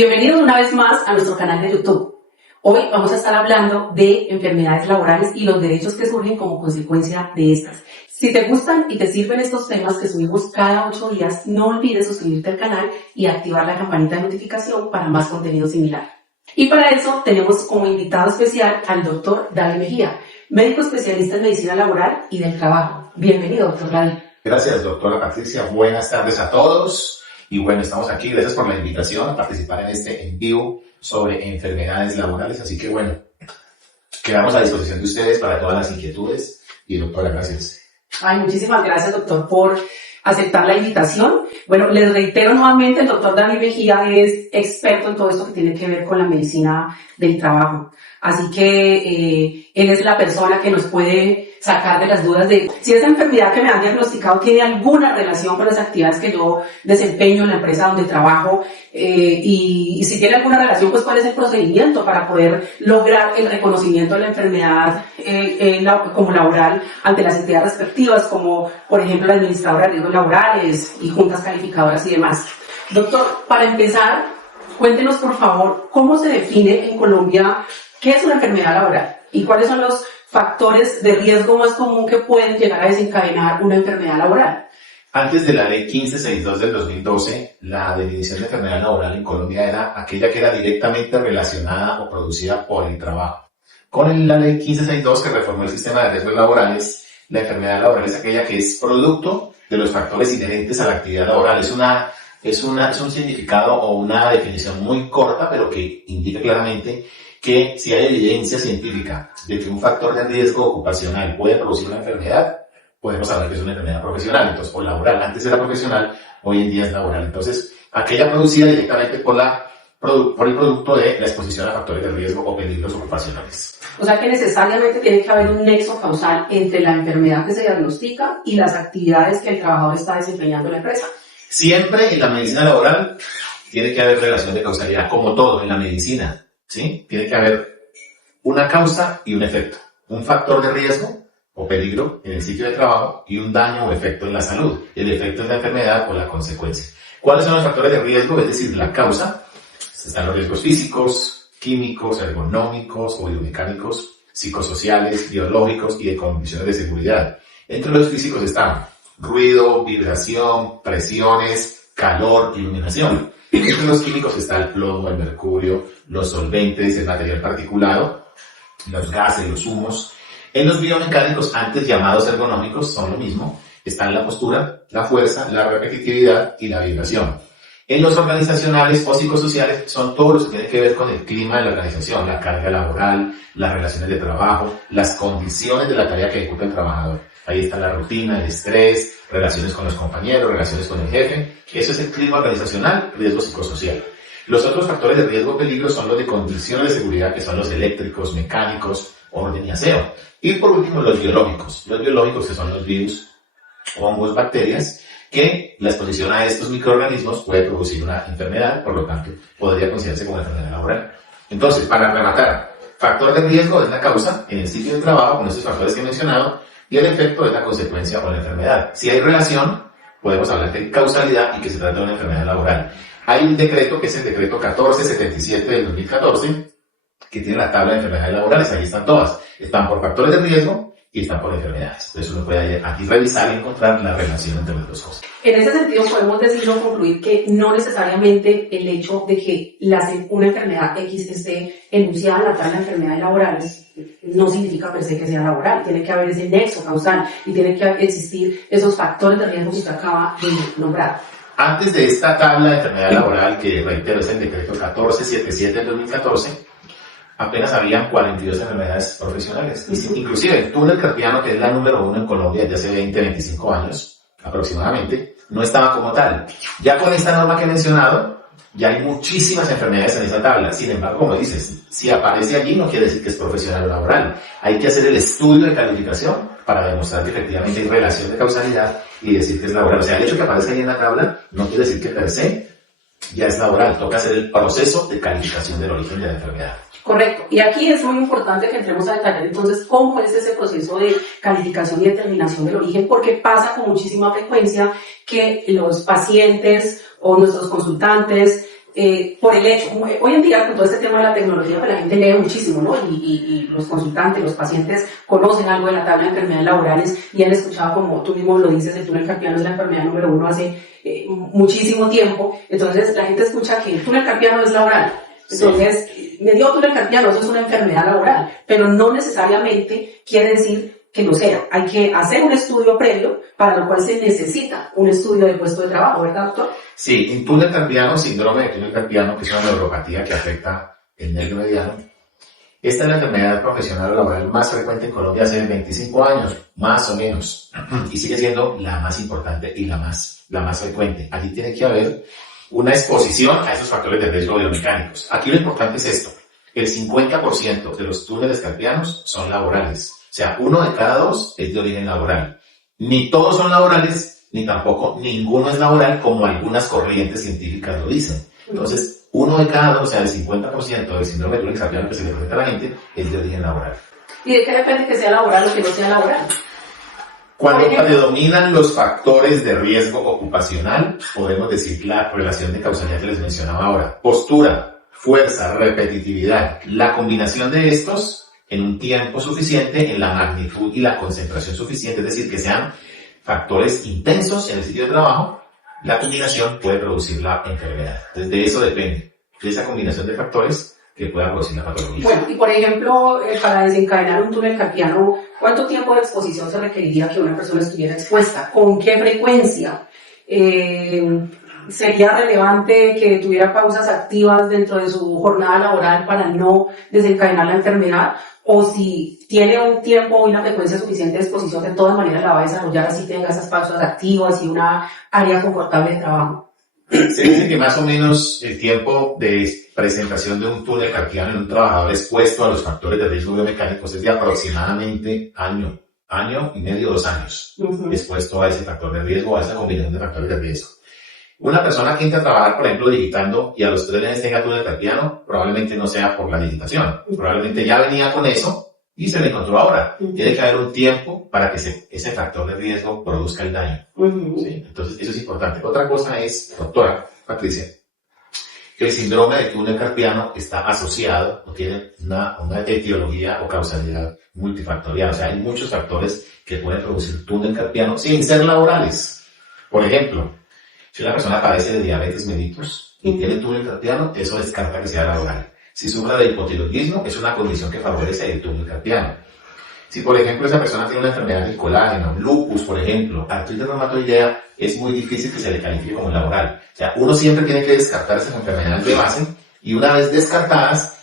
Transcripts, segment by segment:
Bienvenidos una vez más a nuestro canal de YouTube. Hoy vamos a estar hablando de enfermedades laborales y los derechos que surgen como consecuencia de estas. Si te gustan y te sirven estos temas que subimos cada 8 días, no olvides suscribirte al canal y activar la campanita de notificación para más contenido similar. Y para eso tenemos como invitado especial al doctor David Mejía, médico especialista en medicina laboral y del trabajo. Bienvenido, doctor David. Gracias, doctora Patricia. Buenas tardes a todos. Y bueno, estamos aquí. Gracias por la invitación a participar en este en vivo sobre enfermedades laborales. Así que bueno, quedamos a disposición de ustedes para todas las inquietudes. Y doctora, gracias. Muchísimas gracias, doctor, por aceptar la invitación. Bueno, les reitero nuevamente, el doctor David Mejía es experto en todo esto que tiene que ver con la medicina del trabajo. Así que él es la persona que nos puede sacar de las dudas de si esa enfermedad que me han diagnosticado tiene alguna relación con las actividades que yo desempeño en la empresa donde trabajo, y si tiene alguna relación, pues cuál es el procedimiento para poder lograr el reconocimiento de la enfermedad como laboral ante las entidades respectivas, como por ejemplo la administradora de riesgos laborales y juntas calificadoras y demás. Doctor, para empezar, cuéntenos por favor cómo se define en Colombia qué es una enfermedad laboral y cuáles son los factores de riesgo más común que pueden llegar a desencadenar una enfermedad laboral. Antes de la ley 1562 del 2012, la definición de enfermedad laboral en Colombia era aquella que era directamente relacionada o producida por el trabajo. Con la ley 1562, que reformó el sistema de riesgos laborales, la enfermedad laboral es aquella que es producto de los factores inherentes a la actividad laboral. Es un significado o una definición muy corta, pero que indica claramente que si hay evidencia científica de que un factor de riesgo ocupacional puede producir una enfermedad, podemos saber que es una enfermedad profesional, entonces, o laboral. Antes era profesional, hoy en día es laboral. Entonces, aquella producida directamente por el producto de la exposición a factores de riesgo o peligros ocupacionales. O sea que necesariamente tiene que haber un nexo causal entre la enfermedad que se diagnostica y las actividades que el trabajador está desempeñando en la empresa. Siempre en la medicina laboral tiene que haber relación de causalidad, como todo en la medicina, ¿sí? Tiene que haber una causa y un efecto, un factor de riesgo o peligro en el sitio de trabajo y un daño o efecto en la salud. El efecto es la enfermedad o la consecuencia. ¿Cuáles son los factores de riesgo? Es decir, la causa. Están los riesgos físicos, químicos, ergonómicos o biomecánicos, psicosociales, biológicos y de condiciones de seguridad. Entre los físicos están ruido, vibración, presiones, calor, iluminación. Entre los químicos está el plomo, el mercurio, los solventes, el material particulado, los gases, los humos. En los biomecánicos, antes llamados ergonómicos, son lo mismo. Están la postura, la fuerza, la repetitividad y la vibración. En los organizacionales o psicosociales son todos los que tienen que ver con el clima de la organización, la carga laboral, las relaciones de trabajo, las condiciones de la tarea que ejecuta el trabajador. Ahí está la rutina, el estrés, relaciones con los compañeros, relaciones con el jefe. Eso es el clima organizacional, riesgo psicosocial. Los otros factores de riesgo o peligro son los de condiciones de seguridad, que son los eléctricos, mecánicos, orden y aseo. Y por último, los biológicos. Los biológicos, que son los virus, hongos, bacterias, que la exposición a estos microorganismos puede producir una enfermedad, por lo tanto, podría considerarse como una enfermedad laboral. Entonces, para rematar, factor de riesgo es la causa en el sitio de trabajo con estos factores que he mencionado, y el efecto es la consecuencia o la enfermedad. Si hay relación, podemos hablar de causalidad y que se trata de una enfermedad laboral. Hay un decreto que es el decreto 1477 del 2014, que tiene la tabla de enfermedades laborales. Ahí están todas. Están por factores de riesgo y están por enfermedades. Entonces uno puede aquí revisar y encontrar la relación entre las dos cosas. En ese sentido podemos decir o concluir que no necesariamente el hecho de que una enfermedad X esté enunciada en la tabla de enfermedades laborales no significa per se que sea laboral. Tiene que haber ese nexo causal y tiene que existir esos factores de riesgo que usted acaba de nombrar. Antes de esta tabla de enfermedad laboral, que reitero es el decreto 1477 del 2014, apenas habían 42 enfermedades profesionales. Inclusive el túnel carpiano, que es la número 1 en Colombia desde hace 20, 25 años aproximadamente, no estaba como tal. Ya con esta norma que he mencionado, ya hay muchísimas enfermedades en esa tabla. Sin embargo, como dices, si aparece allí no quiere decir que es profesional o laboral. Hay que hacer el estudio de calificación para demostrar que efectivamente hay relación de causalidad y decir que es laboral. O sea, el hecho de que aparezca ahí en la tabla no quiere decir que per se ya es laboral. Toca hacer el proceso de calificación del origen de la enfermedad. Correcto. Y aquí es muy importante que entremos a detallar entonces cómo es ese proceso de calificación y determinación del origen, porque pasa con muchísima frecuencia que los pacientes o nuestros consultantes por el hecho, hoy en día con todo este tema de la tecnología, pues la gente lee muchísimo, ¿no? Y los consultantes, los pacientes conocen algo de la tabla de enfermedades laborales y han escuchado, como tú mismo lo dices, el túnel carpiano es la enfermedad número 1 hace muchísimo tiempo. Entonces la gente escucha que el túnel carpiano es laboral. Entonces, me dio túnel carpiano, eso es una enfermedad laboral, pero no necesariamente quiere decir que lo sea. Hay que hacer un estudio previo, para lo cual se necesita un estudio de puesto de trabajo, ¿verdad, doctor? Sí, un túnel carpiano, síndrome de túnel carpiano, que es una neuropatía que afecta el nervio mediano. Esta es la enfermedad profesional o laboral más frecuente en Colombia hace 25 años, más o menos, y sigue siendo la más importante y la más frecuente. Allí tiene que haber una exposición a esos factores de riesgo biomecánicos. Aquí lo importante es esto: el 50% de los túneles carpianos son laborales. O sea, 1 de cada 2 es de origen laboral. Ni todos son laborales, ni tampoco ninguno es laboral, como algunas corrientes científicas lo dicen. Entonces, 1 de cada 2, o sea, el 50% del síndrome de túnel carpiano que se le presenta a la gente es de origen laboral. ¿Y de qué depende que sea laboral o que no sea laboral? Cuando predominan los factores de riesgo ocupacional, podemos decir la relación de causalidad que les mencionaba ahora: postura, fuerza, repetitividad. La combinación de estos en un tiempo suficiente, en la magnitud y la concentración suficiente, es decir, que sean factores intensos en el sitio de trabajo, la combinación puede producir la enfermedad. Entonces, de eso depende, de esa combinación de factores que pueda producir la patología. Bueno, y por ejemplo, para desencadenar un túnel carpiano, ¿cuánto tiempo de exposición se requeriría que una persona estuviera expuesta? ¿Con qué frecuencia? ¿Sería relevante que tuviera pausas activas dentro de su jornada laboral para no desencadenar la enfermedad? O si tiene un tiempo y una frecuencia suficiente de exposición, de todas maneras la va a desarrollar así tenga esas pausas activas y una área confortable de trabajo. Se dice que más o menos el tiempo de presentación de un túnel carpiano en un trabajador expuesto a los factores de riesgo biomecánicos es de aproximadamente año y medio, 2 años, expuesto a ese factor de riesgo, a esa combinación de factores de riesgo. Una persona que entra a trabajar, por ejemplo, digitando y a los 3 meses tenga túnel carpiano, probablemente no sea por la digitación. Probablemente ya venía con eso y se le encontró ahora. Tiene que haber un tiempo para que ese factor de riesgo produzca el daño. ¿Sí? Entonces, eso es importante. Otra cosa es, doctora Patricia, que el síndrome de túnel carpiano está asociado o tiene una etiología o causalidad multifactorial. O sea, hay muchos factores que pueden producir túnel carpiano sin ser laborales. Por ejemplo, si una persona padece de diabetes mellitus y tiene túnel carpiano, eso descarta que sea laboral. Si sufre de hipotiroidismo, es una condición que favorece el túnel carpiano. Si, por ejemplo, esa persona tiene una enfermedad del colágeno, lupus, por ejemplo, artritis reumatoidea, es muy difícil que se le califique como laboral. O sea, uno siempre tiene que descartar esas enfermedades de base y una vez descartadas,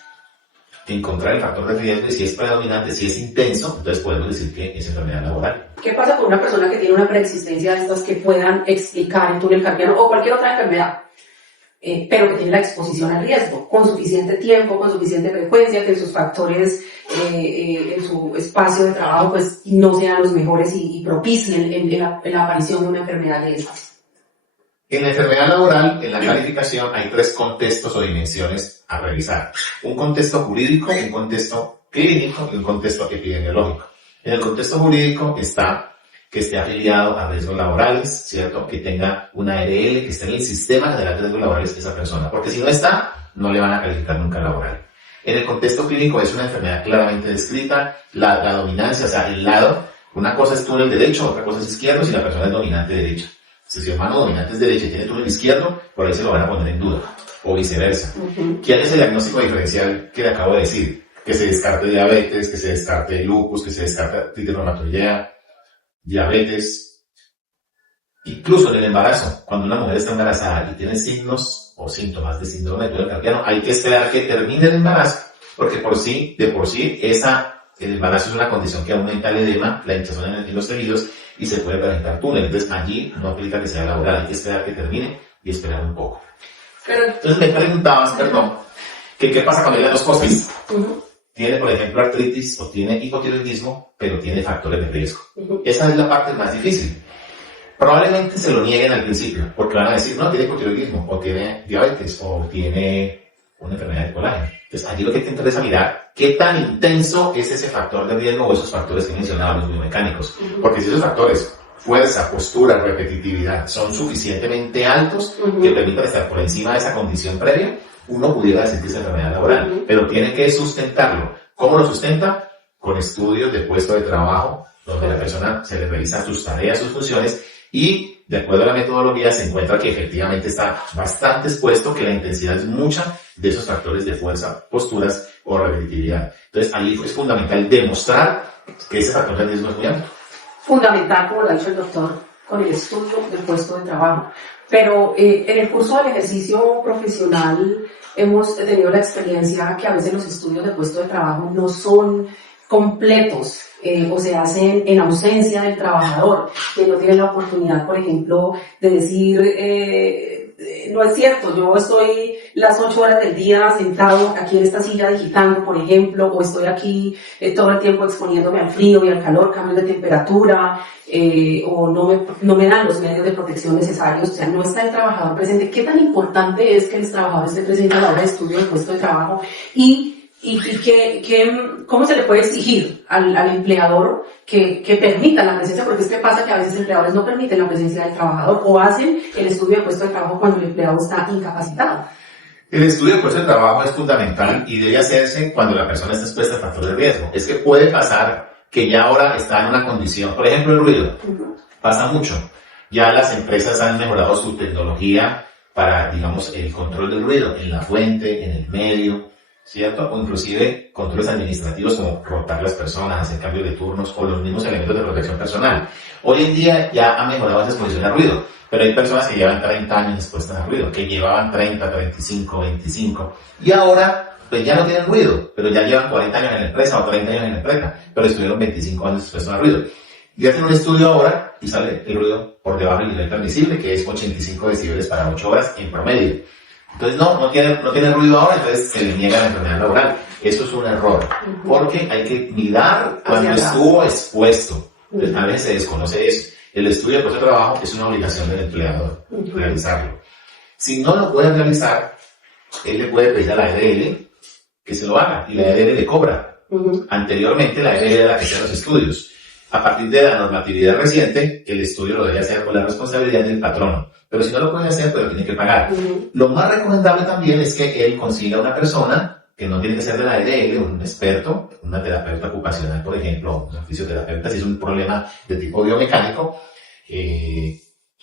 encontrar el factor de riesgo y si es predominante, si es intenso, entonces podemos decir que es enfermedad laboral. ¿Qué pasa con una persona que tiene una preexistencia de estas que puedan explicar el túnel carpiano o cualquier otra enfermedad, pero que tiene la exposición al riesgo, con suficiente tiempo, con suficiente frecuencia, que sus factores en su espacio de trabajo pues no sean los mejores y propicien la aparición de una enfermedad de esas? En la enfermedad laboral, en la calificación, hay 3 contextos o dimensiones a revisar. Un contexto jurídico, un contexto clínico y un contexto epidemiológico. En el contexto jurídico está que esté afiliado a riesgos laborales, ¿cierto? Que tenga una ARL, que esté en el sistema general de riesgos laborales esa persona. Porque si no está, no le van a calificar nunca laboral. En el contexto clínico es una enfermedad claramente descrita, la dominancia, o sea, el lado, una cosa es túnel derecho, otra cosa es izquierdo, si la persona es dominante derecha. Si su hermano dominante es derecho y tiene túnel izquierdo, por ahí se lo van a poner en duda, o viceversa. ¿Quién es el diagnóstico diferencial que le acabo de decir? Que se descarte diabetes, que se descarte lupus, que se descarte artritis reumatoidea, diabetes. Incluso en el embarazo, cuando una mujer está embarazada y tiene signos o síntomas de síndrome de túnel carpiano, hay que esperar que termine el embarazo, porque de por sí, el embarazo es una condición que aumenta el edema, la hinchazón en los tejidos, y se puede presentar túnel. Entonces allí no aplica que sea laboral, hay que esperar que termine y esperar un poco. Entonces me preguntabas, que qué pasa cuando hay las 2 cosas. Tiene, por ejemplo, artritis o tiene hipotiroidismo, pero tiene factores de riesgo. Esa es la parte más difícil. Probablemente se lo nieguen al principio, porque van a decir, no, tiene hipotiroidismo, o tiene diabetes, o tiene una enfermedad de colágeno. Entonces allí lo que hay que intentar es mirar qué tan intenso es ese factor de riesgo o esos factores que mencionaba, los biomecánicos. Porque si esos factores fuerza, postura, repetitividad son suficientemente altos que permitan estar por encima de esa condición previa, uno pudiera sentirse enfermedad laboral, pero tiene que sustentarlo. ¿Cómo lo sustenta? Con estudios de puesto de trabajo, donde la persona se le revisa sus tareas, sus funciones, y de acuerdo a la metodología se encuentra que efectivamente está bastante expuesto, que la intensidad es mucha de esos factores de fuerza, posturas o repetitividad. Entonces ahí es fundamental demostrar que ese factor de riesgo es muy alto. Fundamental, como lo ha dicho el doctor, con el estudio del puesto de trabajo. Pero en el curso del ejercicio profesional hemos tenido la experiencia que a veces los estudios de puesto de trabajo no son completos o se hacen en ausencia del trabajador, que no tiene la oportunidad, por ejemplo, de decir, no es cierto, yo estoy las 8 horas del día sentado aquí en esta silla digitando, por ejemplo, o estoy aquí todo el tiempo exponiéndome al frío y al calor, cambios de temperatura, o no me dan los medios de protección necesarios, o sea, no está el trabajador presente. ¿Qué tan importante es que el trabajador esté presente a la hora de estudio del puesto de trabajo? Y ¿cómo se le puede exigir al empleador que permita la presencia? Porque es que pasa que a veces empleadores no permiten la presencia del trabajador o hacen el estudio de puesto de trabajo cuando el empleado está incapacitado. El estudio de puesto de trabajo es fundamental y debe hacerse cuando la persona está expuesta a factor de riesgo. Es que puede pasar que ya ahora está en una condición, por ejemplo el ruido, pasa mucho. Ya las empresas han mejorado su tecnología para, digamos, el control del ruido en la fuente, en el medio, ¿cierto? O inclusive controles administrativos como rotar las personas, hacer cambios de turnos o los mismos elementos de protección personal. Hoy en día ya ha mejorado esa exposición al ruido, pero hay personas que llevan 30 años expuestas al ruido, que llevaban 30, 35, 25 y ahora pues ya no tienen ruido, pero ya llevan 40 años en la empresa o 30 años en la empresa, pero estuvieron 25 años expuestos al ruido. Y hacen un estudio ahora y sale el ruido por debajo del nivel permisible, que es 85 decibeles para 8 horas en promedio. Entonces no tiene ruido ahora, entonces se le niega la enfermedad laboral. Eso es un error, porque hay que mirar cuando estuvo expuesto. Entonces, a veces se desconoce eso. El estudio de puesto de trabajo es una obligación del empleador realizarlo. Si no lo puede realizar, él le puede pedir a la ARL que se lo haga y la ARL le cobra. Anteriormente la ARL era la que hacía los estudios. A partir de la normatividad reciente, el estudio lo debe hacer con la responsabilidad del patrono. Pero si no lo puede hacer, pues lo tiene que pagar. Lo más recomendable también es que él consiga una persona que no tiene que ser de la ARL, un experto, una terapeuta ocupacional, por ejemplo, un fisioterapeuta, si es un problema de tipo biomecánico,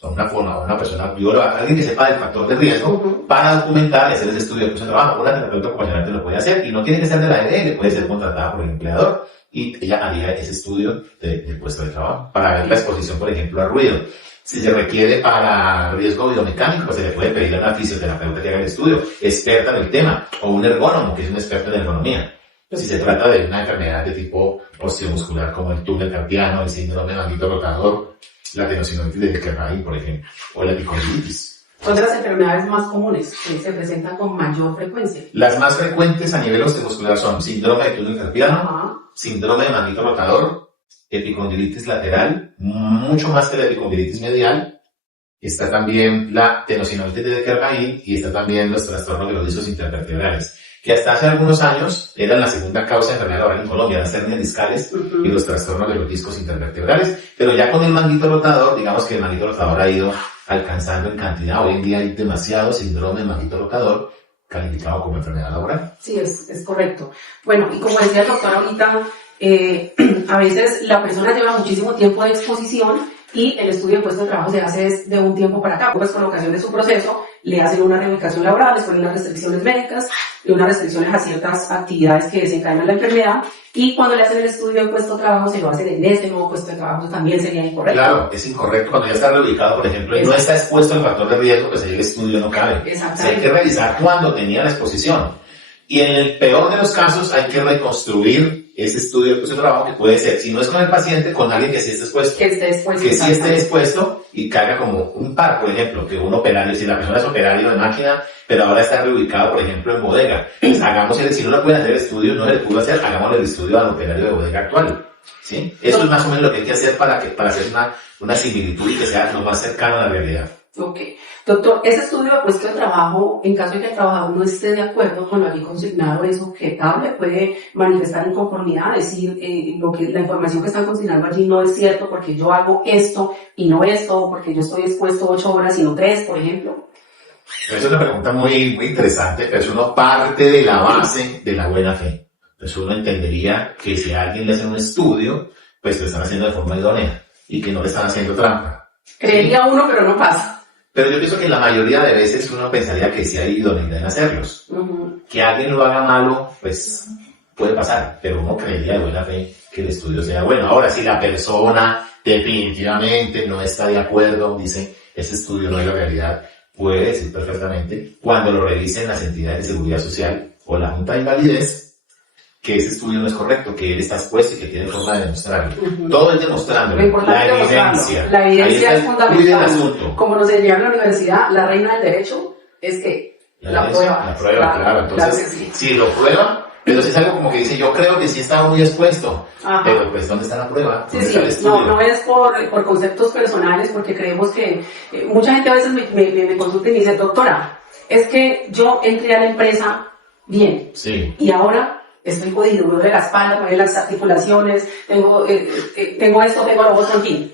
o una persona bióloga, alguien que sepa del factor de riesgo, para documentar y hacer ese estudio de puesto de trabajo. Una terapeuta ocupacional te lo puede hacer y no tiene que ser de la ARL, puede ser contratada por el empleador y ella haría ese estudio de puesto de trabajo para ver la exposición, por ejemplo, al ruido. Si se requiere para riesgo biomecánico, pues se le puede pedir a una fisioterapeuta que haga el estudio, experta en el tema, o un ergónomo, que es un experto en ergonomía. Si se trata de una enfermedad de tipo osteomuscular, como el túnel carpiano, el síndrome de manguito rotador, la tenosidonitis de Kerr-Rain, por ejemplo, o la epicondilitis. ¿Cuáles son las enfermedades más comunes que se presentan con mayor frecuencia? Las más frecuentes a nivel osteomuscular son síndrome de túnel carpiano, síndrome de manguito rotador, epicondilitis lateral, mucho más que la epicondilitis medial. Está también la tenosidonitis de Kerr-Rain y está también los trastornos de los discos intervertebrales, que hasta hace algunos años eran la segunda causa de enfermedad laboral en Colombia, las hernias discales y los trastornos de los discos intervertebrales. Pero ya con el manguito rotador, digamos que el manguito rotador ha ido alcanzando en cantidad. Hoy en día hay demasiado síndrome de manguito rotador calificado como enfermedad laboral. Sí, es correcto. Bueno, y como decía el doctor ahorita, a veces la persona lleva muchísimo tiempo de exposición y el estudio de puesto de trabajo se hace de un tiempo para acá. Pues con ocasión de su proceso le hacen una reubicación laboral, les ponen unas restricciones médicas y unas restricciones a ciertas actividades que desencadenan la enfermedad, y cuando le hacen el estudio de puesto de trabajo se lo hacen en ese nuevo puesto de trabajo. Eso también sería incorrecto. Claro, es incorrecto cuando ya está reubicado, por ejemplo, y no está expuesto al factor de riesgo, pues ahí el estudio no cabe. Exactamente. Hay que revisar cuando tenía la exposición. Y en el peor de los casos hay que reconstruir ese estudio de puesto de trabajo, que puede ser, si no es con el paciente, con alguien que sí esté expuesto. Que esté expuesto. Que sí esté expuesto y caiga como un par, por ejemplo, que un operario, si la persona es operario de máquina, pero ahora está reubicado, por ejemplo, en bodega. Pues si no lo puede hacer el estudio, no se le pudo hacer, hagámosle el estudio al operario de bodega actual. ¿Sí? Eso es más o menos lo que hay que hacer para hacer una similitud y que sea lo más cercano a la realidad. Ok. Doctor, ese estudio de puesto de trabajo, en caso de que el trabajador no esté de acuerdo con lo aquí consignado, es objetable, puede manifestar inconformidad, decir la información que están consignando allí no es cierto porque yo hago esto y no esto, o porque yo estoy expuesto 8 horas y no 3, por ejemplo. Es una pregunta muy, muy interesante, pero eso parte de la base de la buena fe. Entonces uno entendería que si a alguien le hacen un estudio, pues lo están haciendo de forma idónea y que no le están haciendo trampa. Creería uno, pero no pasa. Pero yo pienso que la mayoría de veces uno pensaría que sí hay idoneidad en hacerlos. Que alguien lo haga malo, pues puede pasar, pero uno creería de buena fe que el estudio sea bueno. Ahora, si la persona definitivamente no está de acuerdo, dice, ese estudio no es la realidad, puede decir perfectamente, cuando lo revisen las entidades de seguridad social o la Junta de Invalidez, que ese estudio no es correcto, que él está expuesto y que tiene forma de demostrarlo. Todo es demostrándolo. La evidencia. La evidencia es fundamental. Como nos enseñaron en la universidad, la reina del derecho es que la prueba. La prueba, claro. Entonces, claro sí, lo prueba, pero si es algo como que dice, yo creo que sí estaba muy expuesto. Ajá. Pero pues, ¿dónde está la prueba? Sí, no es por conceptos personales, porque creemos que mucha gente a veces me consulta y me dice, doctora, es que yo entré a la empresa bien. Sí. Y ahora estoy jodido, me duele la espalda, me duele las articulaciones, tengo esto, tengo lo otro, en fin.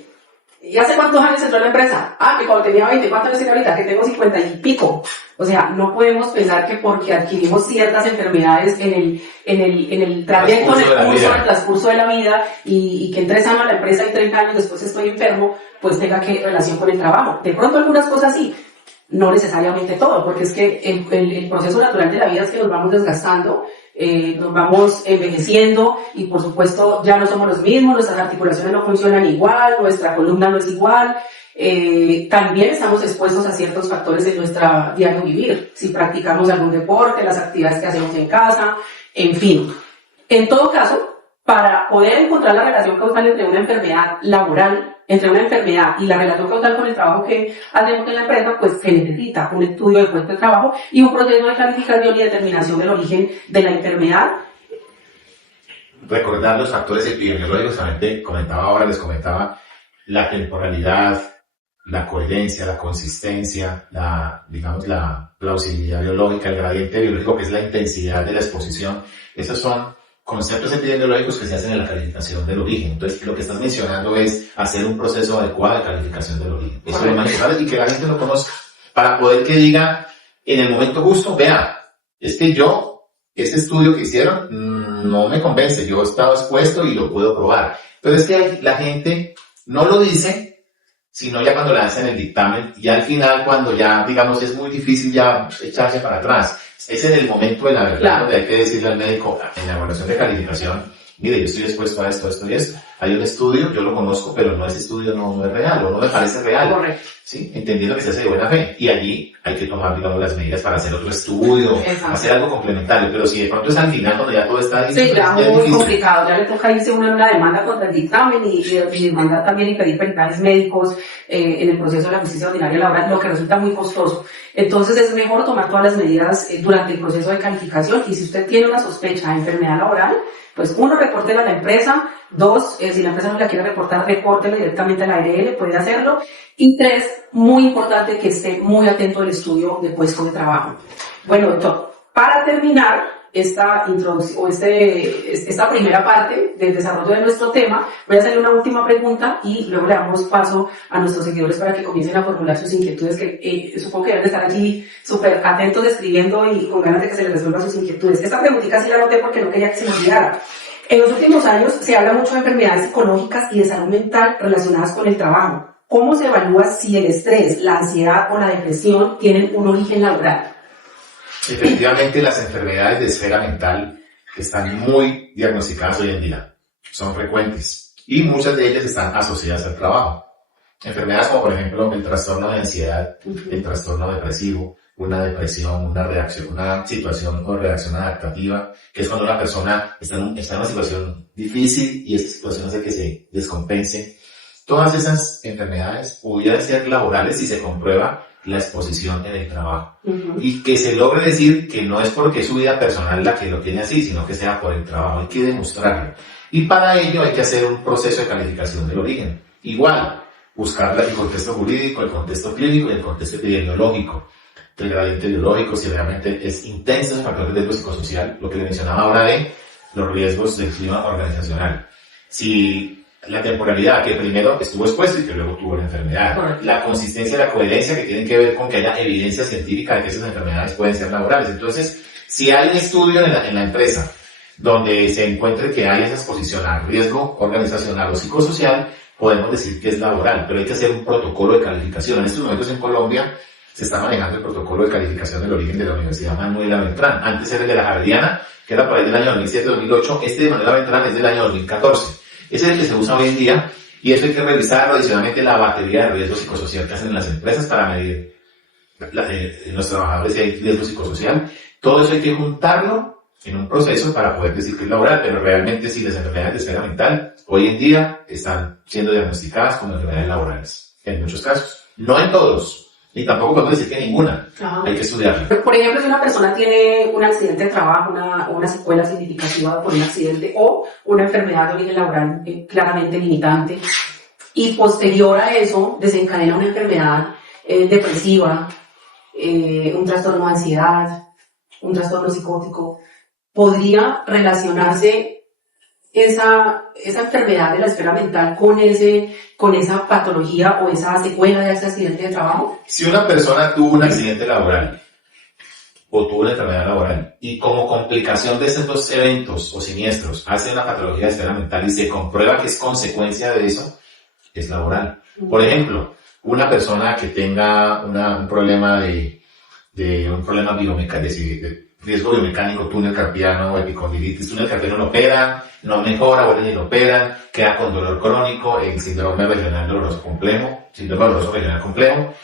¿Y hace cuántos años entró a la empresa? Que cuando tenía 20, ¿cuántos años tiene ahorita? Que tengo 50 y pico. O sea, no podemos pensar que porque adquirimos ciertas enfermedades en el trayecto, en el transcurso de la vida, y que entré sano a la empresa y 30 años después estoy enfermo, pues tenga que relación con el trabajo. De pronto algunas cosas sí, no necesariamente todo, porque es que el proceso natural de la vida es que nos vamos desgastando, nos vamos envejeciendo y por supuesto ya no somos los mismos, nuestras articulaciones no funcionan igual, nuestra columna no es igual, también estamos expuestos a ciertos factores en nuestra diario vivir, si practicamos algún deporte, las actividades que hacemos en casa, en fin. En todo caso, para poder encontrar la relación causal entre una enfermedad laboral, entre una enfermedad y la relación causal con el trabajo que hacemos en la empresa, pues se necesita un estudio de puesto de trabajo y un proceso de clasificación y determinación del origen de la enfermedad. Recordar los factores epidemiológicos, les comentaba la temporalidad, la coherencia, la consistencia, la plausibilidad biológica, el gradiente biológico, que es la intensidad de la exposición. Esos son conceptos epidemiológicos que se hacen en la calificación del origen. Entonces, lo que estás mencionando es hacer un proceso adecuado de calificación del origen. Eso es lo más importante y que la gente lo conozca para poder que diga en el momento justo, vea, es que este estudio que hicieron no me convence, yo he estado expuesto y lo puedo probar. Pero es que la gente no lo dice, sino ya cuando le hacen el dictamen y al final cuando ya, digamos, es muy difícil ya echarse para atrás. Es en el momento de la verdad, claro, donde hay que decirle al médico en la evaluación de calificación, mire, yo estoy expuesto a esto, esto y esto. Hay un estudio, yo lo conozco, pero ese estudio no es real, o no me parece real. Correcto. ¿Sí? Entendiendo que se hace de buena fe. Y allí hay que tomar, digamos, las medidas para hacer otro estudio, hacer algo complementario. Pero si de pronto es al final, cuando ya todo está listo, sí, ya muy complicado. Ya le toca irse una demanda contra el dictamen y demandar también y pedir peritajes médicos en el proceso de la justicia ordinaria laboral, lo que resulta muy costoso. Entonces es mejor tomar todas las medidas durante el proceso de calificación. Y si usted tiene una sospecha de enfermedad laboral, pues uno, repórtela a la empresa. Dos, si la empresa no la quiere reportar, repórtela directamente a la ARL, puede hacerlo. Y tres, muy importante que esté muy atento al estudio de puesto de trabajo. Bueno, doctor, para terminar esta introducción, esta primera parte del desarrollo de nuestro tema, voy a hacerle una última pregunta y luego le damos paso a nuestros seguidores para que comiencen a formular sus inquietudes, que supongo que deben estar allí súper atentos escribiendo y con ganas de que se les resuelvan sus inquietudes. Esta preguntita sí la anoté porque no quería que se me olvidara. En los últimos años se habla mucho de enfermedades psicológicas y de salud mental relacionadas con el trabajo. ¿Cómo se evalúa si el estrés, la ansiedad o la depresión tienen un origen laboral? Efectivamente, las enfermedades de esfera mental están muy diagnosticadas hoy en día. Son frecuentes y muchas de ellas están asociadas al trabajo. Enfermedades como, por ejemplo, el trastorno de ansiedad, el trastorno depresivo, una depresión, una situación o reacción adaptativa, que es cuando una persona está en una situación difícil y esta situación hace que se descompense. Todas esas enfermedades pudieran ser laborales si se comprueba la exposición en el trabajo. Y que se logre decir que no es porque es su vida personal la que lo tiene así, sino que sea por el trabajo. Hay que demostrarlo. Y para ello hay que hacer un proceso de calificación del origen. Igual, buscar el contexto jurídico, el contexto clínico y el contexto epidemiológico, el gradiente biológico, si realmente es intenso ese factor de riesgo psicosocial, lo que le mencionaba ahora de los riesgos del clima organizacional. Si la temporalidad que primero estuvo expuesto y que luego tuvo la enfermedad, Correcto. la consistencia y la coherencia que tienen que ver con que haya evidencia científica de que esas enfermedades pueden ser laborales. Entonces, si hay un estudio en la empresa donde se encuentre que hay esa exposición a riesgo organizacional o psicosocial, podemos decir que es laboral, pero hay que hacer un protocolo de calificación. En estos momentos en Colombia se está manejando el protocolo de calificación del origen de la Universidad Manuela Beltrán. Antes era el de la Javeriana, que era por ahí del año 2007-2008. Este de Manuela Beltrán es del año 2014. Ese es el que se usa hoy en día, y eso hay que revisar adicionalmente la batería de riesgo psicosocial que hacen en las empresas para medir en los trabajadores si hay riesgo psicosocial. Todo eso hay que juntarlo en un proceso para poder decir que es laboral, pero realmente sí, las enfermedades de esfera mental hoy en día están siendo diagnosticadas como enfermedades laborales, en muchos casos. No en todos, y tampoco podemos decir que ninguna. Ajá. Hay que estudiarla. Por ejemplo, si una persona tiene un accidente de trabajo, una secuela significativa por un accidente o una enfermedad de origen laboral claramente limitante, y posterior a eso desencadena una enfermedad depresiva, un trastorno de ansiedad, un trastorno psicótico, podría relacionarse esa enfermedad de la esfera mental con esa patología o esa secuela de ese accidente de trabajo. Si una persona tuvo un accidente laboral o tuvo una enfermedad laboral y como complicación de estos dos eventos o siniestros hace una patología de esfera mental y se comprueba que es consecuencia de eso, es laboral. Por ejemplo, una persona que tenga un problema un problema biomecánico, de riesgo biomecánico, túnel carpiano o epicondilitis, túnel carpiano lo operan, no mejora, vuelven y lo operan, queda con dolor crónico, en síndrome regional doloroso complejo, síndrome doloroso regional complejo,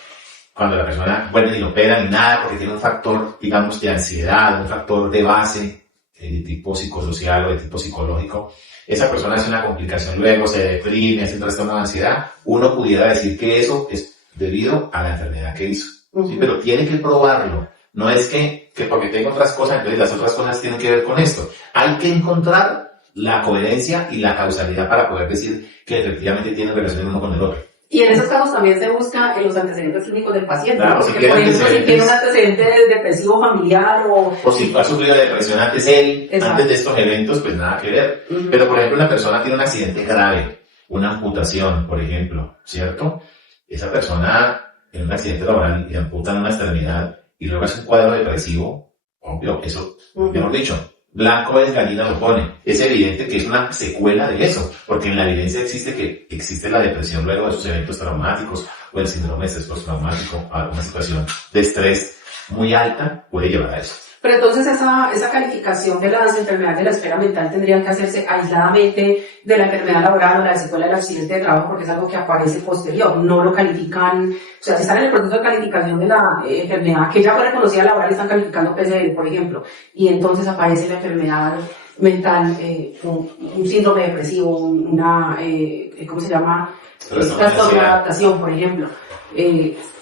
cuando la persona vuelve y lo operan y nada, porque tiene un factor, digamos, de ansiedad, un factor de base, de tipo psicosocial o de tipo psicológico, esa persona hace una complicación luego, se deprime, hace un trastorno de ansiedad, uno pudiera decir que eso es debido a la enfermedad que hizo. Sí, pero tiene que probarlo. No es que porque tengo otras cosas, entonces las otras cosas tienen que ver con esto. Hay que encontrar la coherencia y la causalidad para poder decir que efectivamente tienen relación uno con el otro. Y en esos casos también se busca en los antecedentes clínicos del paciente. Claro, Porque, por ejemplo, si tiene un antecedente depresivo familiar o si ha sufrido de depresión antes él, Exacto. antes de estos eventos, pues nada que ver. Uh-huh. Pero, por ejemplo, una persona tiene un accidente grave, una amputación, por ejemplo, ¿cierto? Esa persona en un accidente laboral le amputan una extremidad y luego hace un cuadro depresivo, obvio, eso, mejor dicho, blanco es gallina lo pone. Es evidente que es una secuela de eso, porque en la evidencia existe la depresión luego de esos eventos traumáticos o el síndrome de estrés postraumático, a una situación de estrés muy alta puede llevar a eso. Pero entonces esa calificación de las enfermedades de la esfera mental tendría que hacerse aisladamente de la enfermedad laboral o la secuela del accidente de trabajo porque es algo que aparece posterior. No lo califican, o sea, si están en el proceso de calificación de la enfermedad que ya fue reconocida laboral, están calificando PCL, por ejemplo, y entonces aparece la enfermedad mental, un síndrome depresivo, ¿cómo se llama? Trastorno de adaptación, por ejemplo.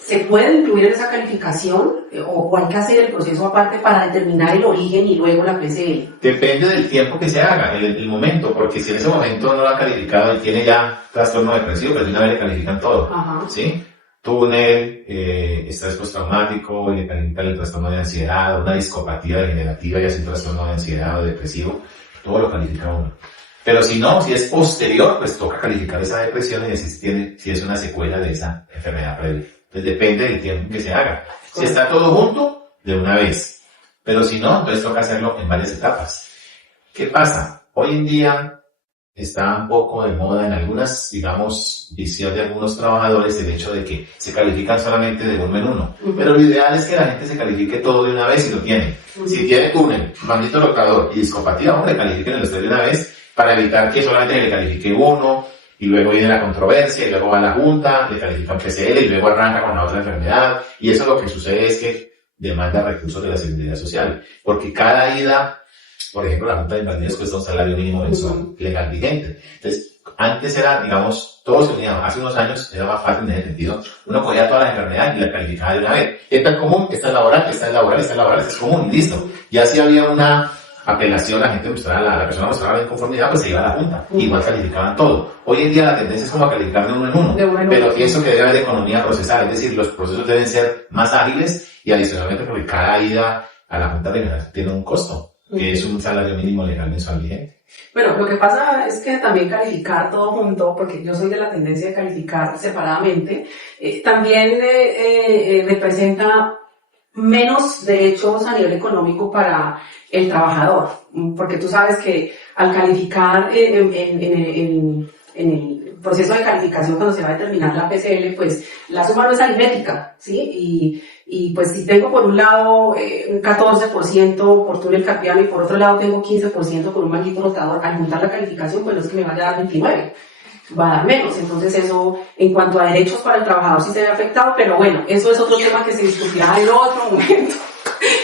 ¿Se puede incluir en esa calificación o hay que hacer el proceso aparte para determinar el origen y luego la PCL? Depende del tiempo que se haga, el momento, porque si en ese momento no lo ha calificado y tiene ya trastorno depresivo, pues de una vez le califican todo. Ajá. ¿Sí? Túnel, estrés postraumático, y le califican el trastorno de ansiedad, una discopatía degenerativa y así un trastorno de ansiedad o depresivo, todo lo califica uno. Pero si no, si es posterior, pues toca calificar esa depresión y decir si es una secuela de esa enfermedad previa. Entonces depende del tiempo que se haga. Si está todo junto, de una vez. Pero si no, entonces toca hacerlo en varias etapas. ¿Qué pasa? Hoy en día está un poco de moda en algunas, digamos, visión de algunos trabajadores el hecho de que se califican solamente de uno en uno. Pero lo ideal es que la gente se califique todo de una vez y lo tiene. Si tiene túnel, manguito rotador y discopatía, hombre, califiquen los tres de una vez para evitar que solamente le califique uno y luego viene la controversia y luego va a la junta, le califican PCL y luego arranca con la otra enfermedad. Y eso lo que sucede es que demanda recursos de la seguridad social. Porque cada ida, por ejemplo, la junta de invalidez cuesta un salario mínimo mensual legal vigente. Entonces, antes era, digamos, todos se unían. Hace unos años era más fácil en ese sentido. Uno cogía toda la enfermedad y la calificaba de una vez. Esta es común, esta es laboral, esta es laboral, esta es laboral, esta es común y listo. Ya si había una apelación, la gente mostraba, la persona mostraba la inconformidad, pues se iba a la junta. Igual calificaban todo. Hoy en día la tendencia es como a calificar de uno en uno. Pero pienso que debe haber economía procesal, es decir, los procesos deben ser más ágiles y adicionalmente porque cada ida a la junta legal tiene un costo, que es un salario mínimo legal mensual vigente. Bueno, lo que pasa es que también calificar todo junto, porque yo soy de la tendencia de calificar separadamente, también representa menos derechos a nivel económico para el trabajador, porque tú sabes que al calificar en el proceso de calificación cuando se va a determinar la PCL, pues la suma no es aritmética, ¿sí? Y pues si tengo por un lado un 14% por túnel carpiano y por otro lado tengo 15% por un manguito rotador, al juntar la calificación pues no es que me vaya a dar 29, va a dar menos. Entonces eso en cuanto a derechos para el trabajador sí se ve afectado, pero bueno, eso es otro tema que se discutirá en otro momento,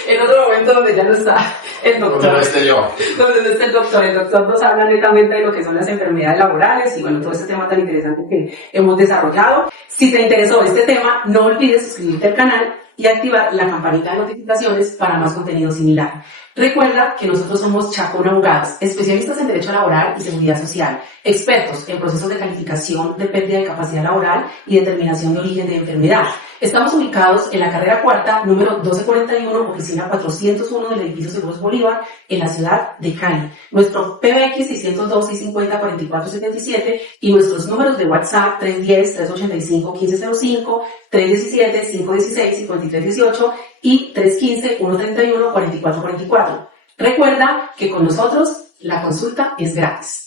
en otro momento donde ya no está el doctor. Donde no esté yo. Donde no esté el doctor nos habla netamente de lo que son las enfermedades laborales y bueno, todo este tema tan interesante que hemos desarrollado. Si te interesó este tema, no olvides suscribirte al canal y activar la campanita de notificaciones para más contenido similar. Recuerda que nosotros somos Chacón Abogados, especialistas en Derecho Laboral y Seguridad Social, expertos en procesos de calificación de pérdida de capacidad laboral y determinación de origen de enfermedad. Estamos ubicados en la carrera cuarta, número 1241, oficina 401 del edificio Seguros Bolívar, en la ciudad de Cali. Nuestro PBX 602-650-4477 y nuestros números de WhatsApp 310-385-1505, 317-516-5318 y 315-131-4444. Recuerda que con nosotros la consulta es gratis.